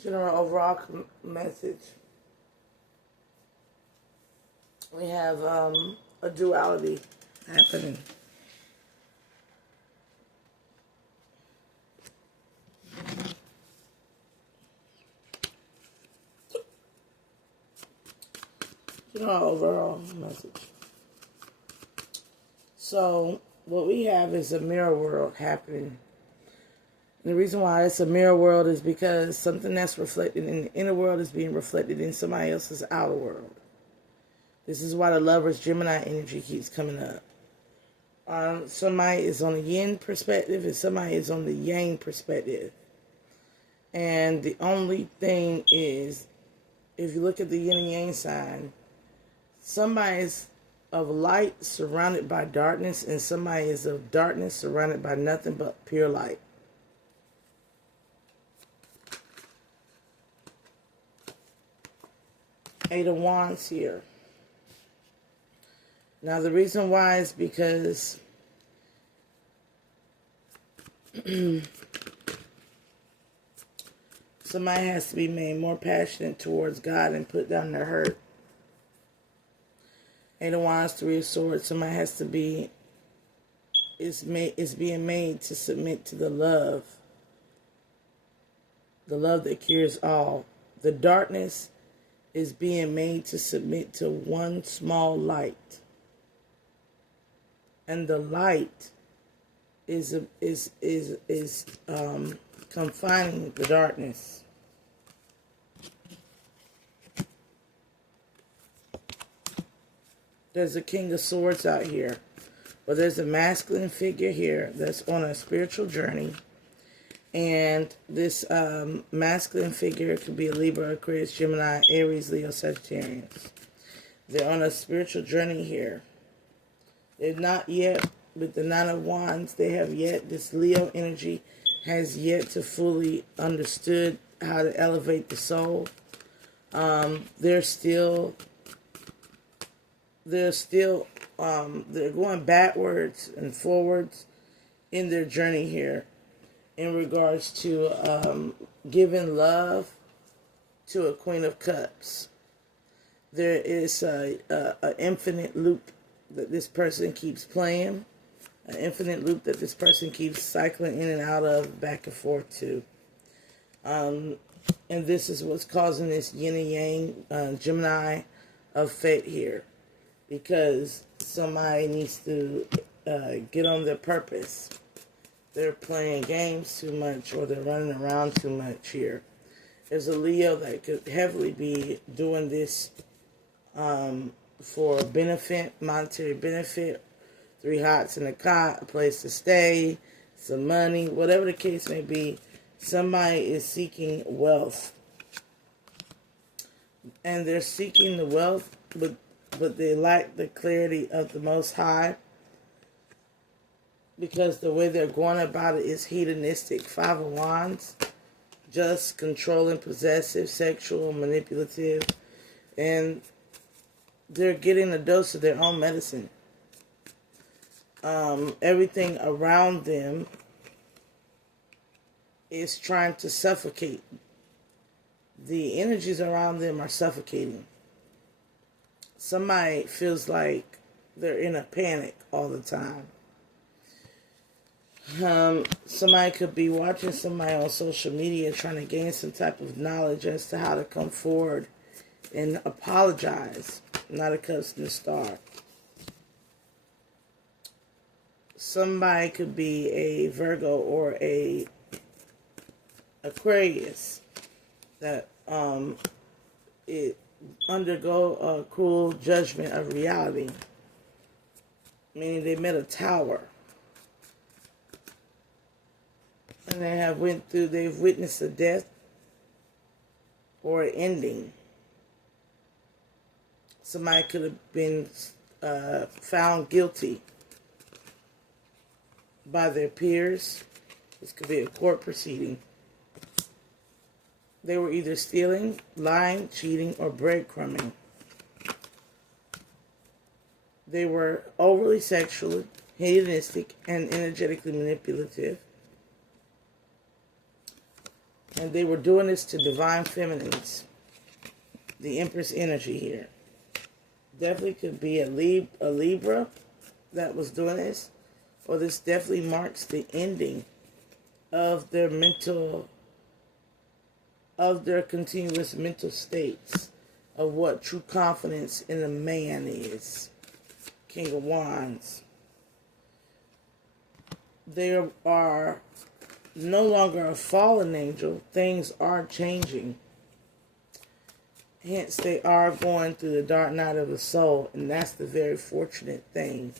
general overall message. We have a duality happening. General overall message. So what we have is a mirror world happening. And the reason why it's a mirror world is because something that's reflected in the inner world is being reflected in somebody else's outer world. This is why the Lover's Gemini energy keeps coming up. Somebody is on the yin perspective and somebody is on the yang perspective. And the only thing is, if you look at the yin and yang sign, somebody's of light surrounded by darkness and somebody is of darkness surrounded by nothing but pure light. Eight of Wands here. Now the reason why is because somebody has to be made more passionate towards God and put down their hurt. Eight of Wands, Three of Swords. Somebody has to be, is being made to submit to the love that cures all. The darkness is being made to submit to one small light. And the light is confining the darkness. There's a King of Swords out here. But there's a masculine figure here that's on a spiritual journey. And this masculine figure could be a Libra, Aquarius, Gemini, Aries, Leo, Sagittarius. They're on a spiritual journey here. They're not yet, with the Nine of Wands, they have yet, this Leo energy has yet to fully understood how to elevate the soul. They're going backwards and forwards in their journey here in regards to giving love to a Queen of Cups. There is an infinite loop that this person keeps playing, an infinite loop that this person keeps cycling in and out of, back and forth to. And this is what's causing this yin and yang Gemini of fate here. Because somebody needs to get on their purpose. They're playing games too much or they're running around too much here. There's a Leo that could heavily be doing this for benefit, monetary benefit, 3 hots in a cot, a place to stay, some money, whatever the case may be. Somebody is seeking wealth. And they're seeking the wealth, but they lack the clarity of the Most High because the way they're going about it is hedonistic. 5 of Wands, just controlling, possessive, sexual, manipulative, and they're getting a dose of their own medicine. Everything around them is trying to suffocate. The energies around them are suffocating. Somebody feels like they're in a panic all the time. Somebody could be watching somebody on social media trying to gain some type of knowledge as to how to come forward and apologize. Not a cups in the star. Somebody could be a Virgo or a Aquarius that it undergo a cruel judgment of reality, meaning they met a tower and they've witnessed a death or an ending. Somebody could have been found guilty by their peers. This could be a court proceeding. They were either stealing, lying, cheating, or breadcrumbing. They were overly sexual, hedonistic, and energetically manipulative. And they were doing this to divine feminines. The Empress energy here. Definitely could be a Libra that was doing this. Or this definitely marks the ending of their continuous mental states of what true confidence in a man is. King of Wands. They are no longer a fallen angel. Things are changing. Hence, they are going through the dark night of the soul, and that's the very fortunate thing,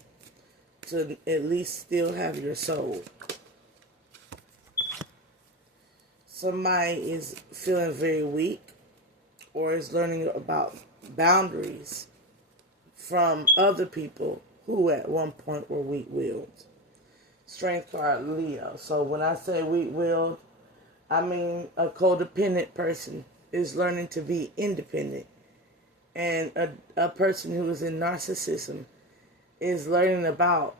to at least still have your soul. Somebody is feeling very weak, or is learning about boundaries from other people who at one point were weak-willed. Strength card, Leo. So when I say weak-willed, I mean a codependent person is learning to be independent. And a person who is in narcissism is learning about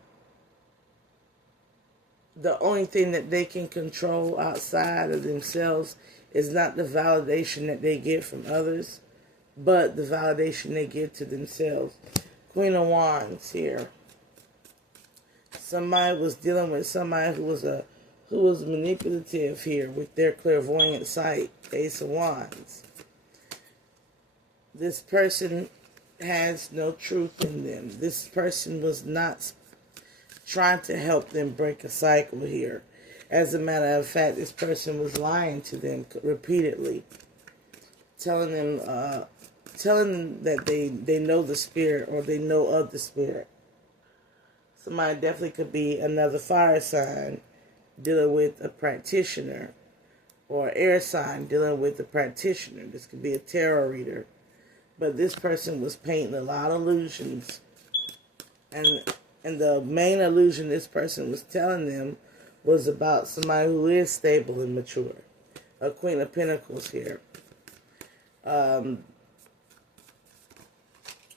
the only thing that they can control outside of themselves is not the validation that they get from others, but the validation they give to themselves. Queen of Wands here. Somebody was dealing with somebody who was manipulative here with their clairvoyant sight. Ace of Wands. This person has no truth in them. This person was not trying to help them break a cycle here. As a matter of fact, this person was lying to them repeatedly, telling them that they know the spirit, or they know of the spirit. Somebody definitely could be another fire sign dealing with a practitioner, or air sign dealing with a practitioner. This could be a tarot reader. But this person was painting a lot of illusions. And the main illusion this person was telling them was about somebody who is stable and mature. A Queen of Pentacles here. 9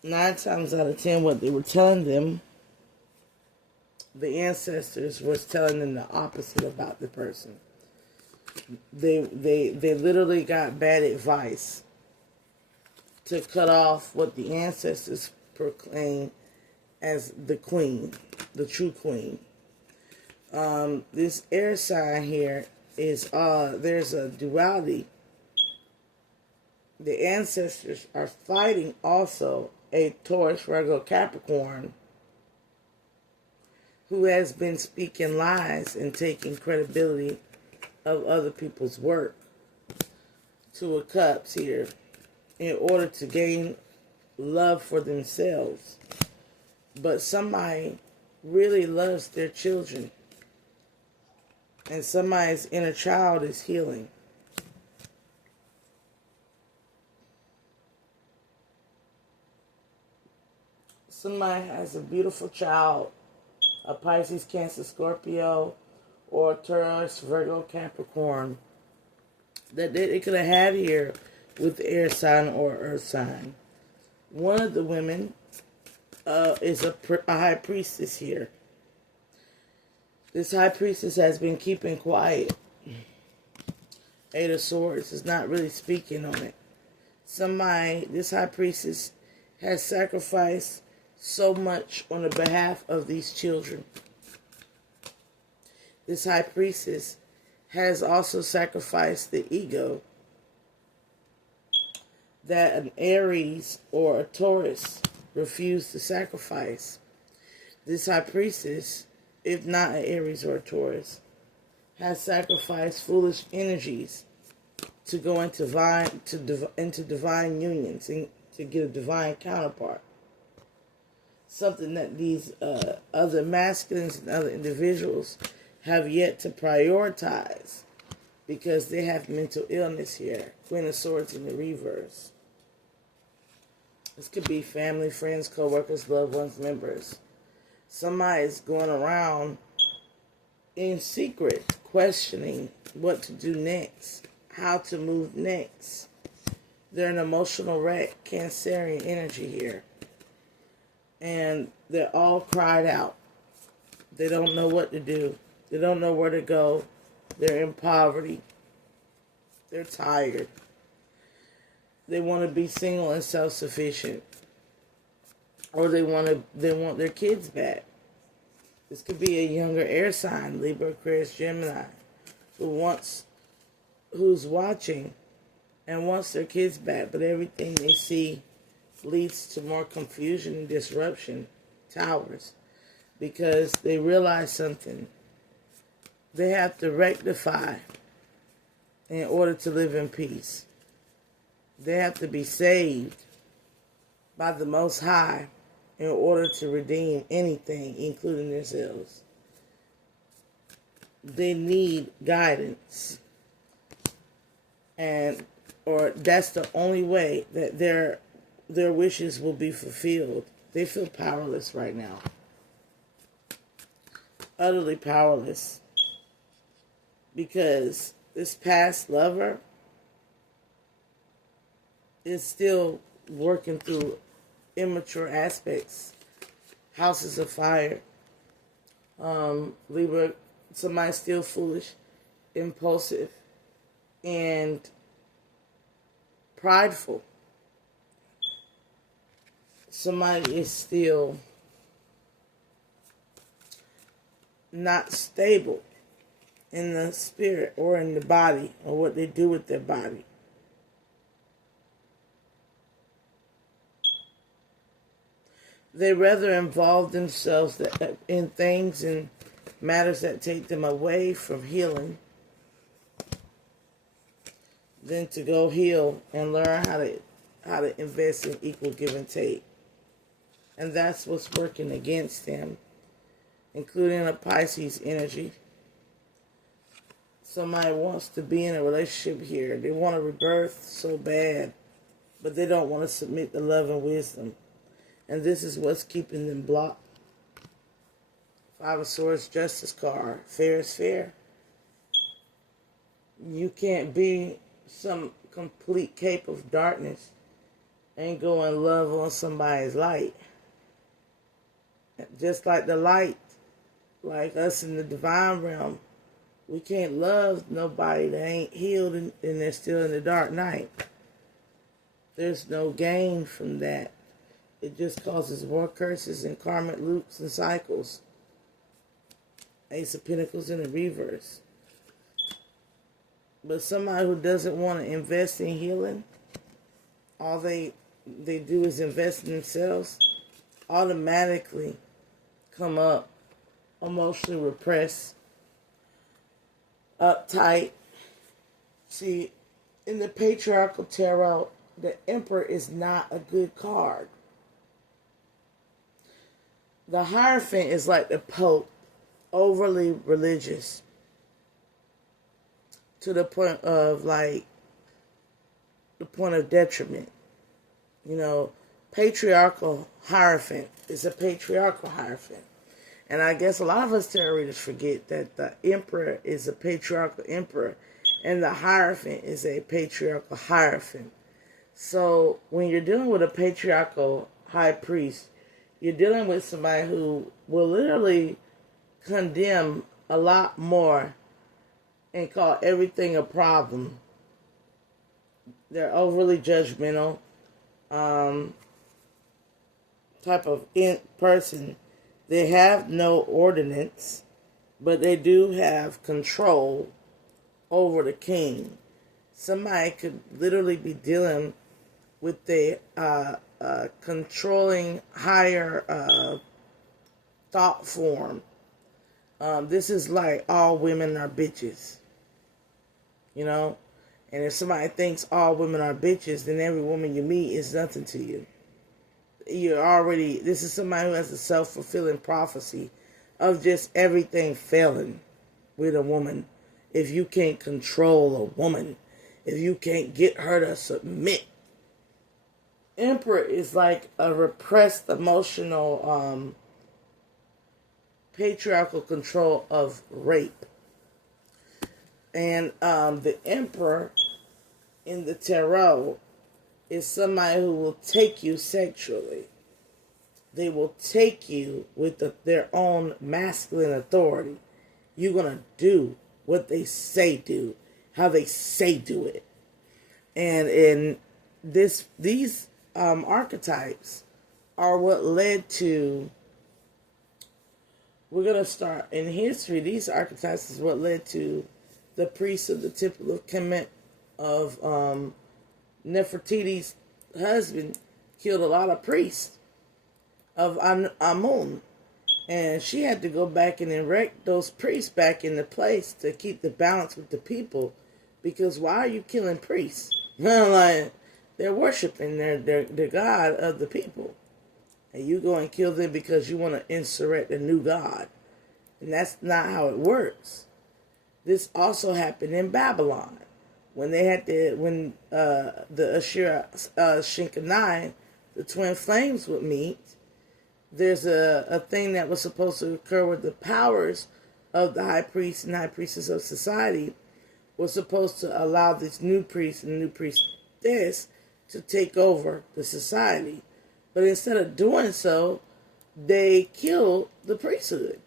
times out of 10, what they were telling them, the ancestors was telling them the opposite about the person. They literally got bad advice to cut off what the ancestors proclaim as the queen, the true queen. This air sign here is there's a duality. The ancestors are fighting also a Taurus, Virgo, Capricorn who has been speaking lies and taking credibility of other people's work. Two of Cups here, in order to gain love for themselves. But somebody really loves their children, and somebody's inner child is healing. Somebody has a beautiful child, a Pisces, Cancer, Scorpio, or Taurus, Virgo, Capricorn, that they could have had here with the air sign or earth sign. One of the women is a high priestess here. This high priestess has been keeping quiet. Eight of Swords is not really speaking on it. This high priestess has sacrificed so much on the behalf of these children. This high priestess has also sacrificed the ego that an Aries or a Taurus refused to sacrifice. This high priestess, if not an Aries or a Taurus, has sacrificed foolish energies to go into divine unions and to get a divine counterpart. Something that these other masculines and other individuals have yet to prioritize because they have mental illness here. Queen of Swords in the reverse. This could be family, friends, co-workers, loved ones, members. Somebody's going around in secret questioning what to do next, how to move next. They're an emotional wreck, Cancerian energy here. And they're all cried out. They don't know what to do. They don't know where to go. They're in poverty. They're tired. They want to be single and self-sufficient. Or they want their kids back. This could be a younger air sign, Libra, Aquarius, Gemini, who's watching and wants their kids back, but everything they see leads to more confusion and disruption, towers, because they realize something. They have to rectify in order to live in peace. They have to be saved by the Most High in order to redeem anything, including themselves. They need guidance. Or that's the only way that their wishes will be fulfilled. They feel powerless right now. Utterly powerless. Because this past lover is still working through immature aspects. Houses of fire. Libra, somebody's still foolish, impulsive, and prideful. Somebody is still not stable in the spirit or in the body or what they do with their body. They rather involve themselves in things and matters that take them away from healing than to go heal and learn how to invest in equal give and take. And that's what's working against them, including a Pisces energy. Somebody wants to be in a relationship here. They want a rebirth so bad, but they don't want to submit to love and wisdom. And this is what's keeping them blocked. Five of Swords, Justice card. Fair is fair. You can't be some complete cape of darkness and go and love on somebody's light. Just like the light, like us in the divine realm, we can't love nobody that ain't healed and they're still in the dark night. There's no gain from that. It just causes more curses and karmic loops and cycles. Ace of Pentacles in the reverse. But somebody who doesn't want to invest in healing, all they do is invest in themselves, automatically come up emotionally repressed, uptight. See, in the patriarchal tarot, the Emperor is not a good card. The Hierophant is like the Pope, overly religious to the point of detriment. You know, patriarchal Hierophant is a patriarchal Hierophant. And I guess a lot of us tarot readers forget that the Emperor is a patriarchal Emperor and the Hierophant is a patriarchal Hierophant. So when you're dealing with a patriarchal high priest, you're dealing with somebody who will literally condemn a lot more and call everything a problem. They're overly judgmental type of person. They have no ordinance, but they do have control over the king. Somebody could literally be dealing with the controlling higher thought form. This is like all women are bitches, you know? And if somebody thinks all women are bitches, then every woman you meet is nothing to you. This is somebody who has a self-fulfilling prophecy of just everything failing with a woman. If you can't control a woman, if you can't get her to submit. Emperor is like a repressed emotional patriarchal control of rape. And the Emperor in the tarot is somebody who will take you sexually. They will take you with their own masculine authority. You're going to do what they say do. how they say do it. And in these archetypes are what led to, we're going to start in history, these archetypes is what led to the priests of the temple of Kemet of Nefertiti's husband killed a lot of priests of Amun. And she had to go back and erect those priests back into place to keep the balance with the people. Because why are you killing priests? Like, they're worshiping their God of the people. And you go and kill them because you want to insurrect a new God. And that's not how it works. This also happened in Babylon. When they had the Ashura Shinkanai, the twin flames would meet, there's a thing that was supposed to occur with the powers of the high priests and high priestess of society was supposed to allow this new priest and new priestess to take over the society. But instead of doing so, they killed the priesthood.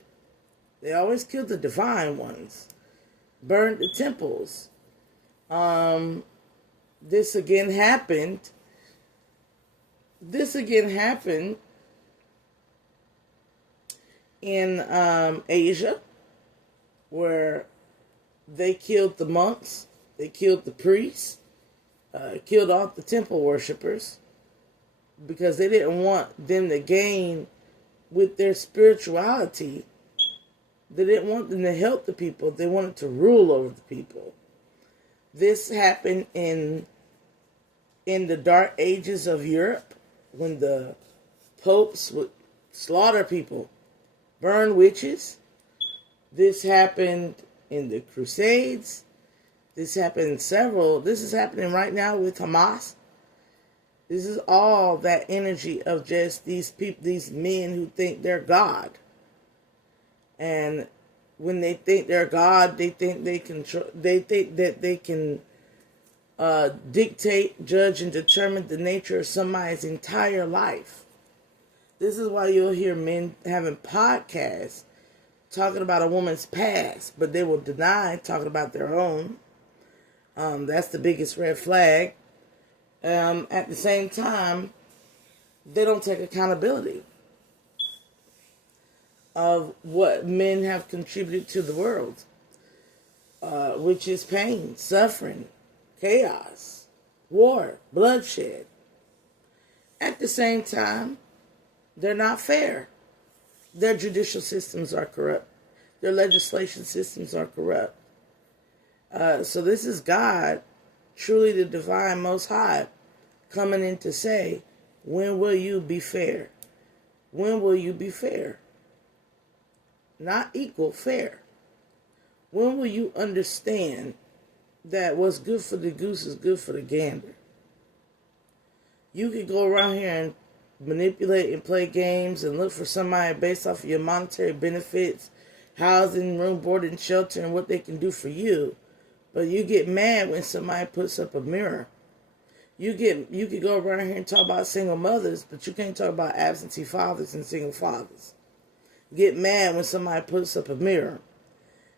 They always killed the divine ones. Burned the temples. This again happened in Asia, where they killed the monks, they killed the priests, killed off the temple worshippers, because they didn't want them to gain with their spirituality. They didn't want them to help the people. They wanted to rule over the people. This happened in the dark ages of Europe, when the popes would slaughter people, burn witches. This happened in the Crusades. This is happening right now with Hamas. This is all that energy of just these people, these men who think they're God. And when they think they're God, they think they think that they can dictate, judge, and determine the nature of somebody's entire life. This is why you'll hear men having podcasts talking about a woman's past, but they will deny talking about their own. That's the biggest red flag. At the same time, they don't take accountability of what men have contributed to the world, which is pain, suffering, chaos, war, bloodshed. At the same time, they're not fair. Their judicial systems are corrupt. Their legislation systems are corrupt. So this is God, truly the divine Most High, coming in to say, when will you be fair? When will you be fair? Not equal, fair. When will you understand that what's good for the goose is good for the gander? You could go around here and manipulate and play games and look for somebody based off of your monetary benefits, housing, room, board, and shelter, and what they can do for you. But you get mad when somebody puts up a mirror. You could go around here and talk about single mothers, but you can't talk about absentee fathers and single fathers. Get mad when somebody puts up a mirror.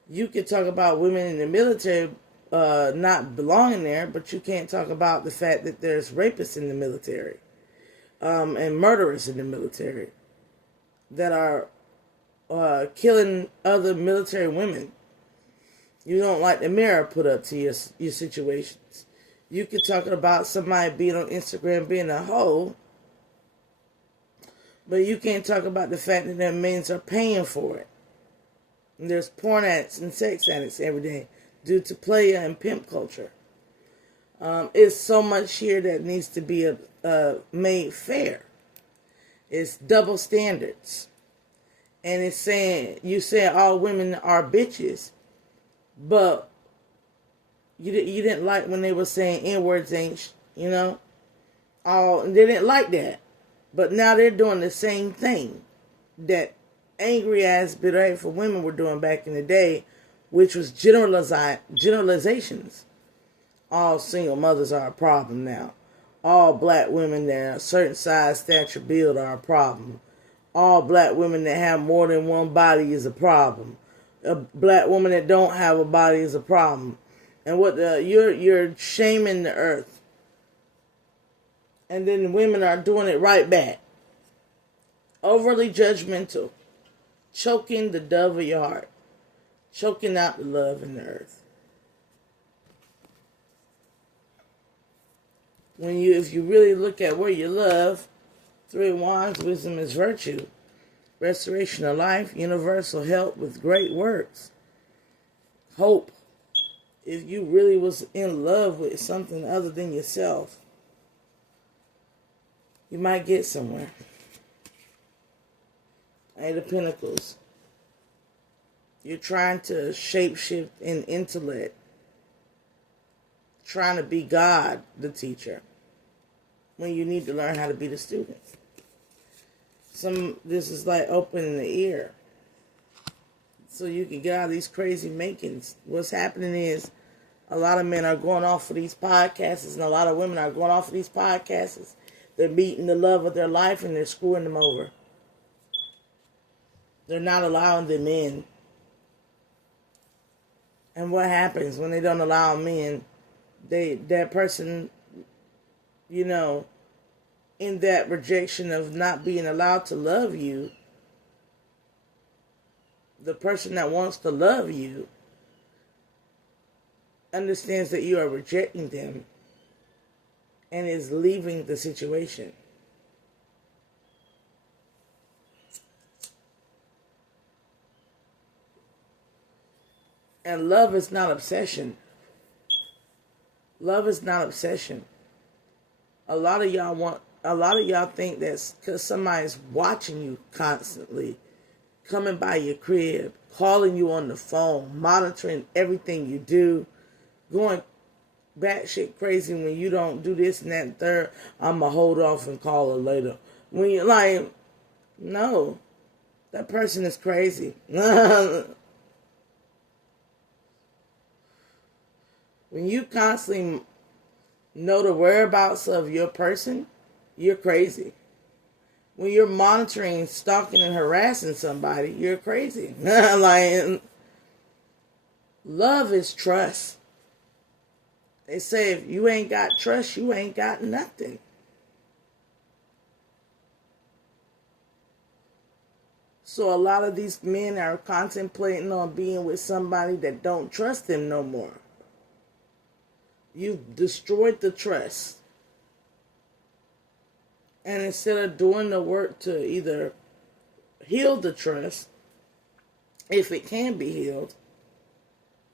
You could talk about women in the military not belonging there, but you can't talk about the fact that there's rapists in the military and murderers in the military that are killing other military women. You don't like the mirror put up to your situations. You could talk about somebody being on Instagram being a hoe, but you can't talk about the fact that their men are paying for it. And there's porn addicts and sex addicts every day due to player and pimp culture. It's so much here that needs to be made fair. It's double standards. And it's saying, you say all women are bitches, but you didn't like when they were saying N-words ain't, they didn't like that. But now they're doing the same thing that angry ass, bitter, hateful women were doing back in the day, which was generalizations. All single mothers are a problem now. All black women that are a certain size, stature, build are a problem. All black women that have more than one body is a problem. A black woman that don't have a body is a problem. And what you're shaming the earth. And then women are doing it right back. Overly judgmental. Choking the dove of your heart. Choking out the love in the earth. If you really look at where you love, 3 of Wands, wisdom is virtue. Restoration of life, universal help with great works. Hope. If you really was in love with something other than yourself, you might get somewhere. 8 of Pentacles. You're trying to shapeshift in intellect. Trying to be God, the teacher, when you need to learn how to be the student. This is like opening the ear. So you can get out of these crazy makings. What's happening is a lot of men are going off for these podcasts, and a lot of women are going off for these podcasts. They're meeting the love of their life, and they're screwing them over. They're not allowing them in. And what happens when they don't allow them in? That person, in that rejection of not being allowed to love you, the person that wants to love you understands that you are rejecting them and is leaving the situation. And love is not obsession. Love is not obsession. A lot of y'all think that's because somebody's watching you constantly, coming by your crib, calling you on the phone, monitoring everything you do, going batshit crazy when you don't do this and that and third. I'ma hold off and call her later. When you're like, no, that person is crazy. When you constantly know the whereabouts of your person, you're crazy. When you're monitoring, stalking, and harassing somebody, you're crazy. Like, love is trust. They say if you ain't got trust, you ain't got nothing. So a lot of these men are contemplating on being with somebody that don't trust them no more. You've destroyed the trust. And instead of doing the work to either heal the trust, if it can be healed,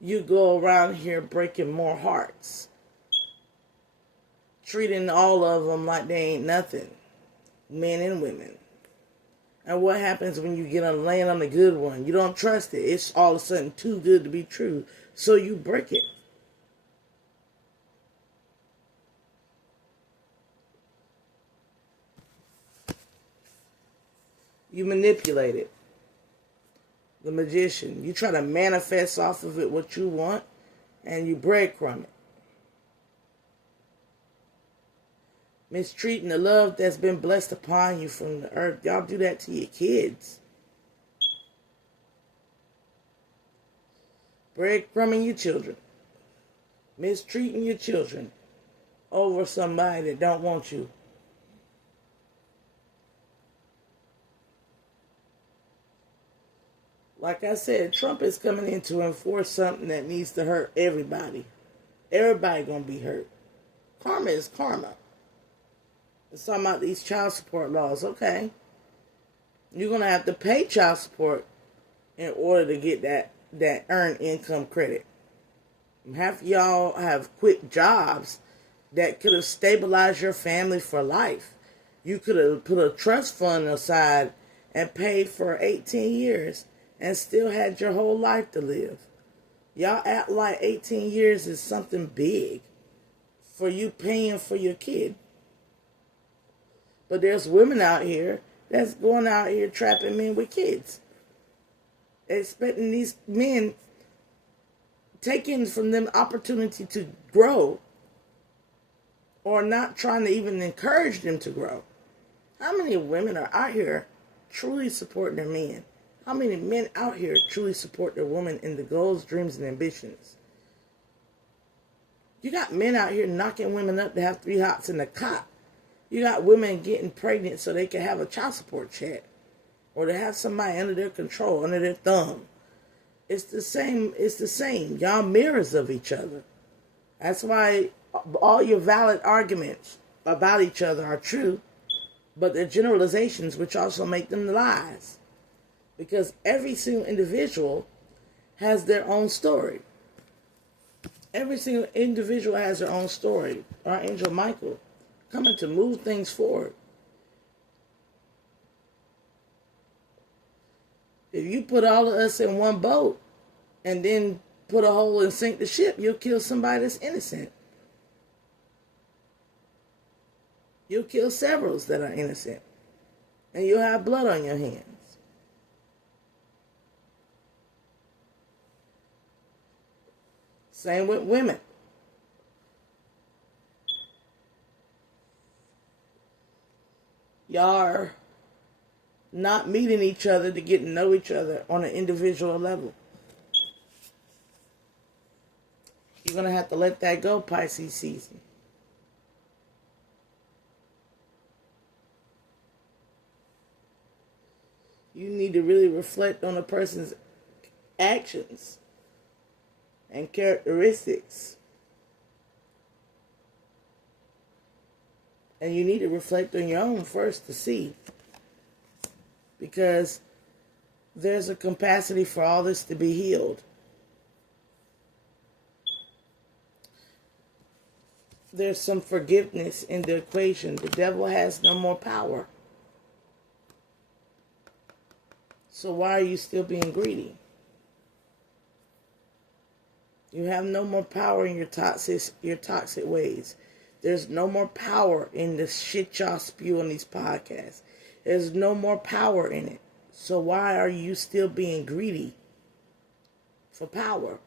you go around here breaking more hearts. Treating all of them like they ain't nothing. Men and women. And what happens when you get on land on the good one? You don't trust it. It's all of a sudden too good to be true. So you break it. You manipulate it. The magician. You try to manifest off of it what you want, and you breadcrumb it. Mistreating the love that's been blessed upon you from the earth. Y'all do that to your kids. Breadcrumbing your children. Mistreating your children over somebody that don't want you. Like I said, Trump is coming in to enforce something that needs to hurt everybody. Everybody gonna be hurt. Karma is karma. It's talking about these child support laws. Okay. You're gonna have to pay child support in order to get that earned income credit. Half of y'all have quit jobs that could have stabilized your family for life. You could have put a trust fund aside and paid for 18 years. And still had your whole life to live. Y'all act like 18 years is something big for you paying for your kid. But there's women out here that's going out here trapping men with kids. Expecting these men, taking from them opportunity to grow. Or not trying to even encourage them to grow. How many women are out here truly supporting their men? How many men out here truly support their woman in the goals, dreams, and ambitions? You got men out here knocking women up to have 3 hots in the cot. You got women getting pregnant so they can have a child support check, or to have somebody under their control, under their thumb. It's the same. It's the same. Y'all mirrors of each other. That's why all your valid arguments about each other are true, but they're generalizations, which also make them lies. Because every single individual has their own story. Every single individual has their own story. Archangel Michael coming to move things forward. If you put all of us in one boat and then put a hole and sink the ship, you'll kill somebody that's innocent. You'll kill several that are innocent. And you'll have blood on your hands. Same with women. Y'all are not meeting each other to get to know each other on an individual level. You're going to have to let that go, Pisces season. You need to really reflect on a person's actions and characteristics. And you need to reflect on your own first to see. Because there's a capacity for all this to be healed. There's some forgiveness in the equation. The devil has no more power. So why are you still being greedy? You have no more power in your toxic ways. There's no more power in the shit y'all spew on these podcasts. There's no more power in it. So why are you still being greedy for power?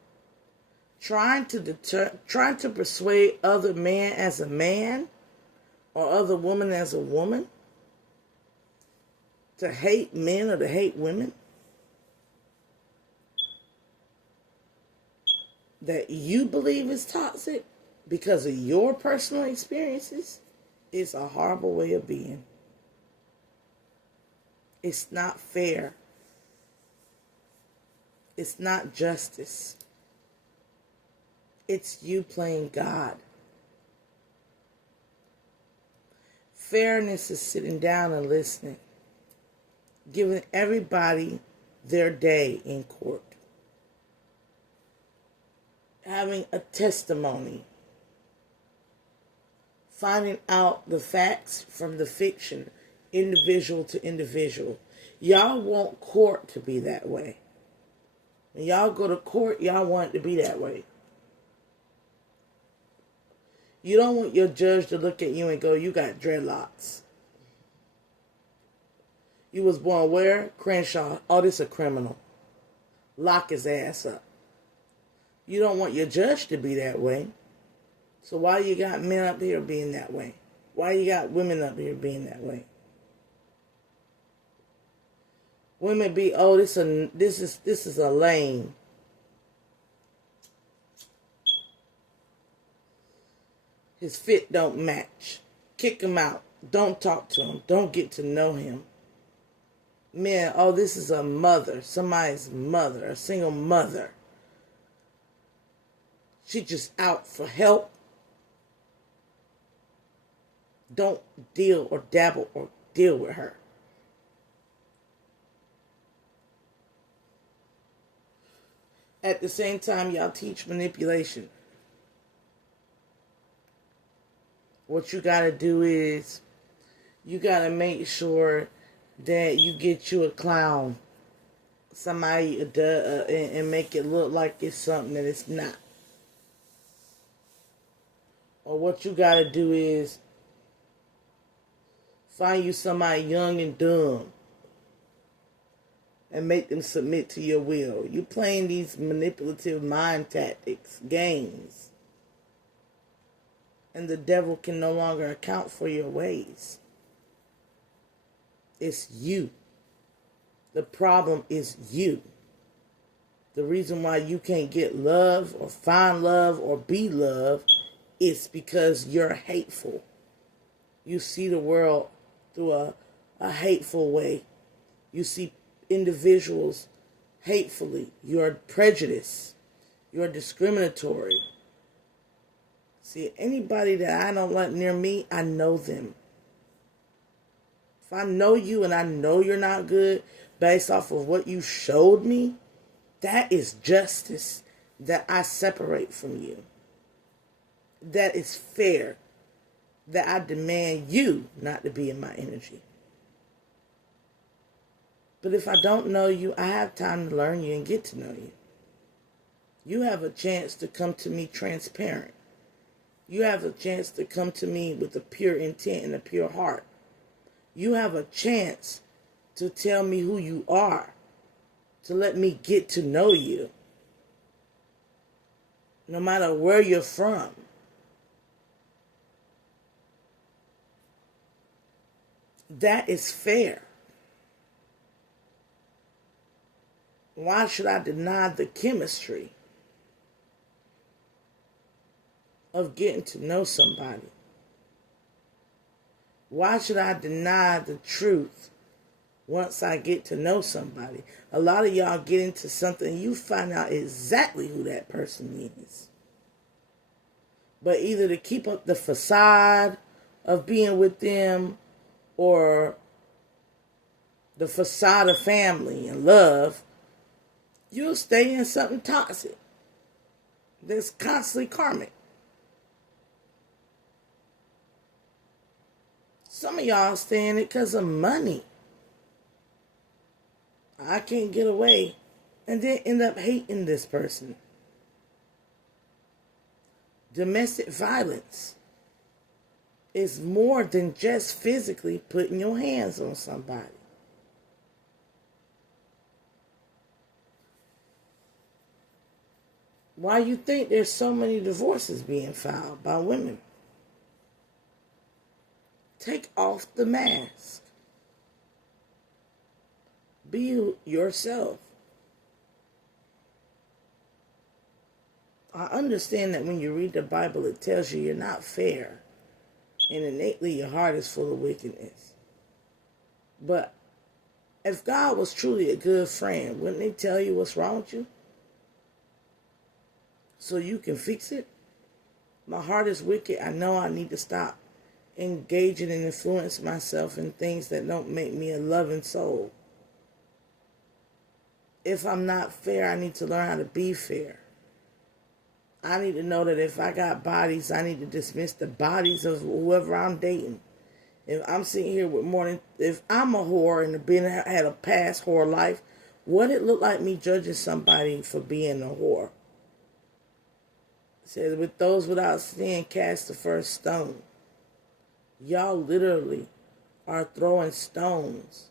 Trying to persuade other man as a man or other woman as a woman to hate men or to hate women that you believe is toxic because of your personal experiences is a horrible way of being. It's not fair. It's not justice. It's you playing God. Fairness is sitting down and listening. Giving everybody their day in court. Having a testimony. Finding out the facts from the fiction, individual to individual. Y'all want court to be that way. When y'all go to court, y'all want it to be that way. You don't want your judge to look at you and go, you got dreadlocks. You was born where? Crenshaw. Oh, this a criminal. Lock his ass up. You don't want your judge to be that way. So why you got men up here being that way? Why you got women up here being that way? Women be, oh, this is a lame. His fit don't match. Kick him out. Don't talk to him. Don't get to know him. Men, oh, this is a mother. Somebody's mother. A single mother. She just out for help. Don't deal or dabble or deal with her. At the same time, y'all teach manipulation. What you got to do is, you got to make sure that you get you a clown. Somebody and make it look like it's something that it's not. Or what you got to do is, find you somebody young and dumb. And make them submit to your will. You playing these manipulative mind tactics, games. And the devil can no longer account for your ways. It's you. The problem is you. The reason why you can't get love or find love or be loved it's because you're hateful. You see the world through a hateful way. You see individuals hatefully. You're prejudiced. You're discriminatory. See, anybody that I don't like near me, I know them. If I know you and I know you're not good based off of what you showed me, that is justice that I separate from you. That is fair. That I demand you not to be in my energy. But if I don't know you, I have time to learn you and get to know you. You have a chance to come to me transparent. You have a chance to come to me with a pure intent and a pure heart. You have a chance to tell me who you are, to let me get to know you, no matter where you're from. That is fair. Why should I deny the chemistry of getting to know somebody? Why should I deny the truth once I get to know somebody? A lot of y'all get into something, you find out exactly who that person is. But either to keep up the facade of being with them, or the facade of family and love, you'll stay in something toxic that's constantly karmic. Some of y'all stay in it because of money. I can't get away. And then end up hating this person. Domestic violence is more than just physically putting your hands on somebody. Why you think there's so many divorces being filed by women? Take off the mask. Be yourself. I understand that when you read the Bible, it tells you you're not fair. And innately your heart is full of wickedness. But if God was truly a good friend, wouldn't he tell you what's wrong with you? So you can fix it? My heart is wicked. I know I need to stop engaging and influence myself in things that don't make me a loving soul. If I'm not fair, I need to learn how to be fair. I need to know that if I got bodies, I need to dismiss the bodies of whoever I'm dating. If I'm sitting here with more than, if I'm a whore and had a past whore life, what it look like me judging somebody for being a whore? It says, with those without sin, cast the first stone. Y'all literally are throwing stones.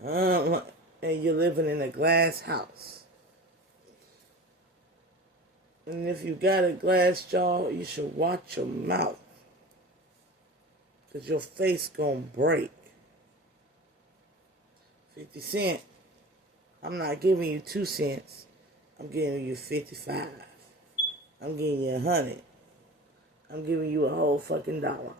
And you're living in a glass house. And if you got a glass jaw, you should watch your mouth. Because your face gonna break. 50 cents. I'm not giving you 2 cents. I'm giving you 55. I'm giving you 100. I'm giving you a whole fucking dollar.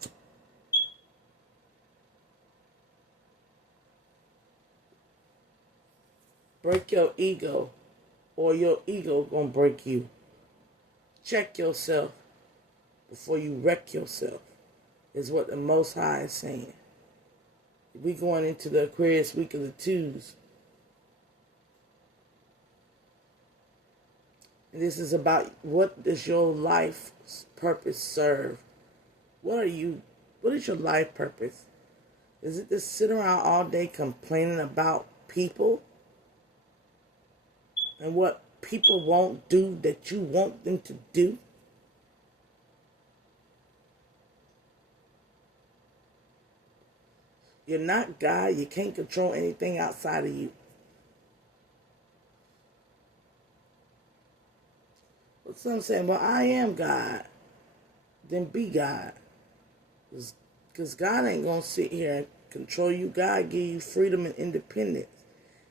Break your ego, or your ego gonna break you. Check yourself before you wreck yourself, is what the Most High is saying. We going into the Aquarius week of the twos. And this is about, what does your life's purpose serve? What is your life purpose? Is it to sit around all day complaining about people? And what people won't do that you want them to do? You're not God. You can't control anything outside of you. But some saying, well, I am God. Then be God. Because God ain't going to sit here and control you. God give you freedom and independence.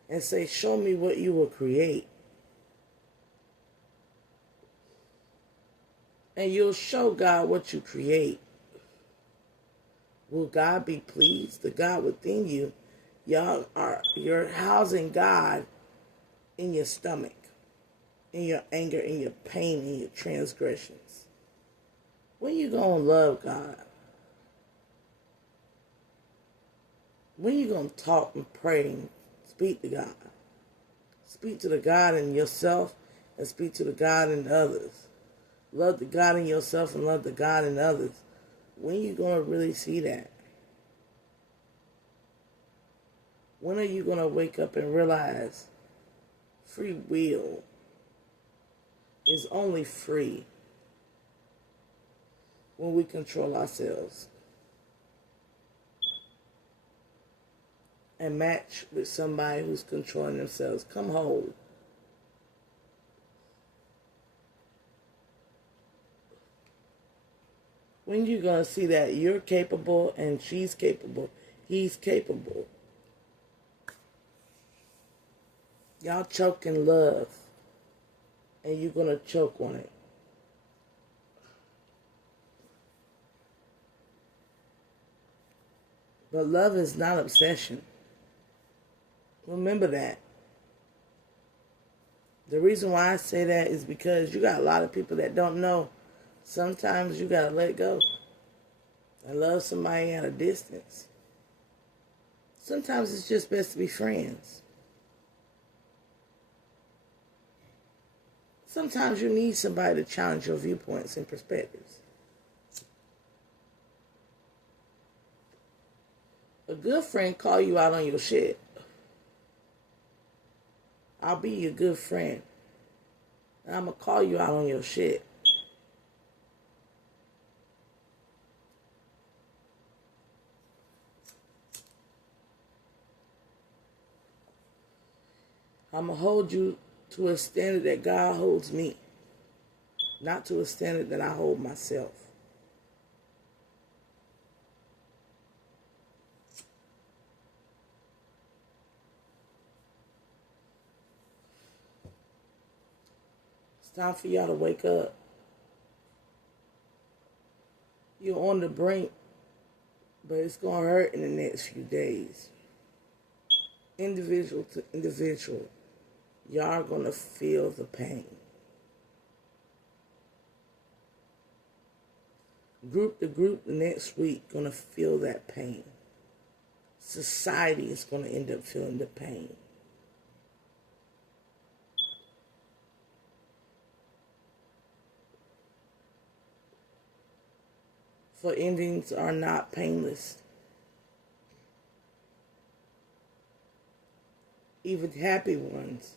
And say, show me what you will create. and you'll show God what you create. Will God be pleased? The God within you, you're housing God in your stomach, in your anger, in your pain, in your transgressions. When you gonna love God? When you gonna talk and pray and speak to God? Speak to the God in yourself and speak to the God in others. Love the God in yourself and love the God in others. When you gonna really see that? When are you gonna wake up and realize free will is only free when we control ourselves and match with somebody who's controlling themselves? Come whole. When you gonna see that you're capable and she's capable, he's capable? Y'all choke in love, and you're gonna choke on it. But love is not obsession. Remember that. The reason why I say that is because you got a lot of people that don't know. Sometimes you gotta let go and love somebody at a distance. Sometimes it's just best to be friends. Sometimes you need somebody to challenge your viewpoints and perspectives. A good friend call you out on your shit. I'll be your good friend. And I'm going to call you out on your shit. I'm going to hold you to a standard that God holds me, not to a standard that I hold myself. It's time for y'all to wake up. You're on the brink, but it's going to hurt in the next few days. Individual to individual, y'all are going to feel the pain. Group to group the next week going to feel that pain. Society is going to end up feeling the pain. For endings are not painless. Even happy ones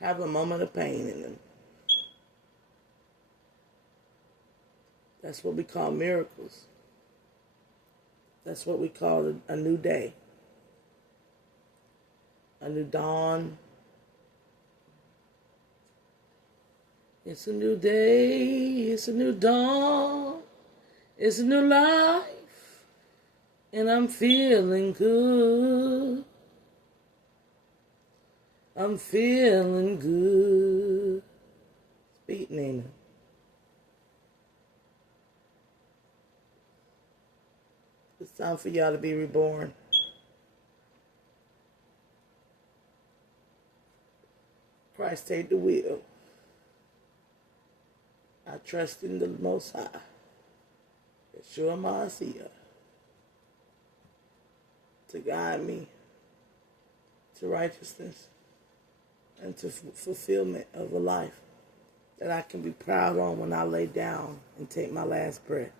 have a moment of pain in them. That's what we call miracles. That's what we call a new day. A new dawn. It's a new day. It's a new dawn. It's a new life. And I'm feeling good. I'm feeling good. Speak, Nina. It's time for y'all to be reborn. Christ take the wheel. I trust in the Most High. Yeshua Mashiach, to guide me to righteousness and to fulfillment of a life that I can be proud on when I lay down and take my last breath.